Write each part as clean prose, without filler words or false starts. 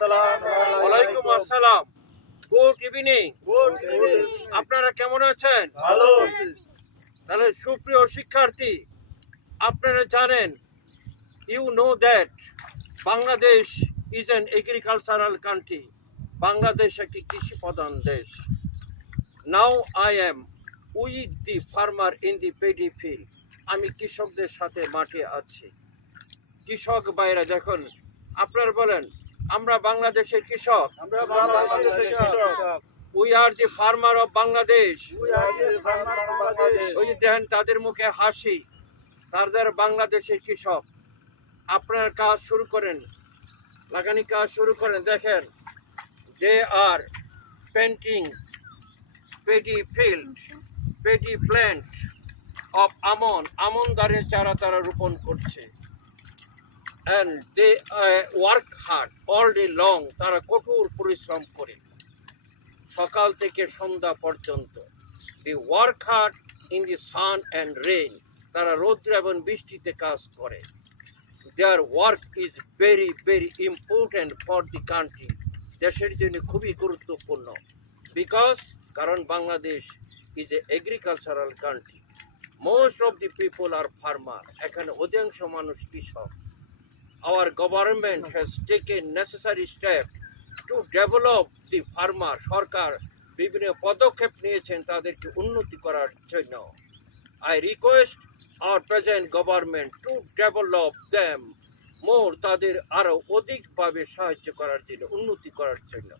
ওয়ালাইকুম আসসালাম। Good evening. আপনারা কেমন আছেন? ভালো আছি। তাহলে সুপ্রিয় শিক্ষার্থী, আপনারা জানেন, you know that Bangladesh is an agricultural country. Bangladesh একটি কৃষি প্রধান দেশ। Now I am with the farmer in the paddy field. আমি কৃষকদের সাথে মাঠে আছি। কৃষক ভাইরা দেখুন, আপনারা বলেন, আমরা বাংলাদেশের কৃষক। আমরা বাংলাদেশের কৃষক। We are the farmer of Bangladesh. We are the farmer of Bangladesh. ওই যে দেখেন তাদের মুখে হাসি, তাদের বাংলাদেশের কৃষক। আপনার কাজ শুরু করেন, লাগানি কাজ শুরু করেন। দেখেন, they are planting paddy field, paddy plant of আমন দারের চারা তারা রোপণ করছে। And they work hard all day long. তারা কঠোর পরিশ্রম করে সকাল থেকে সন্ধ্যা পর্যন্ত। They work hard in the sun and rain. তারা রৌদ্র এবং বৃষ্টিতে কাজ করে। Their work is very very important for the country. দেশের জন্য খুবই গুরুত্বপূর্ণ। কারণ Bangladesh is a agricultural country. Most of the people R farmer. এখানে অধিকাংশ মানুষ কৃষক। Our government has taken necessary steps to develop the farmer. সরকার বিভিন্ন পদক্ষেপ নিয়েছেন তাদেরকে উন্নতি করার জন্য। I request our present government to develop them more. তাদের আরো অধিকভাবে সাহায্য করার জন্য, উন্নতি করার জন্য।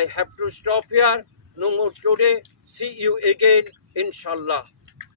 I have to stop here. No more today. See you again, inshallah.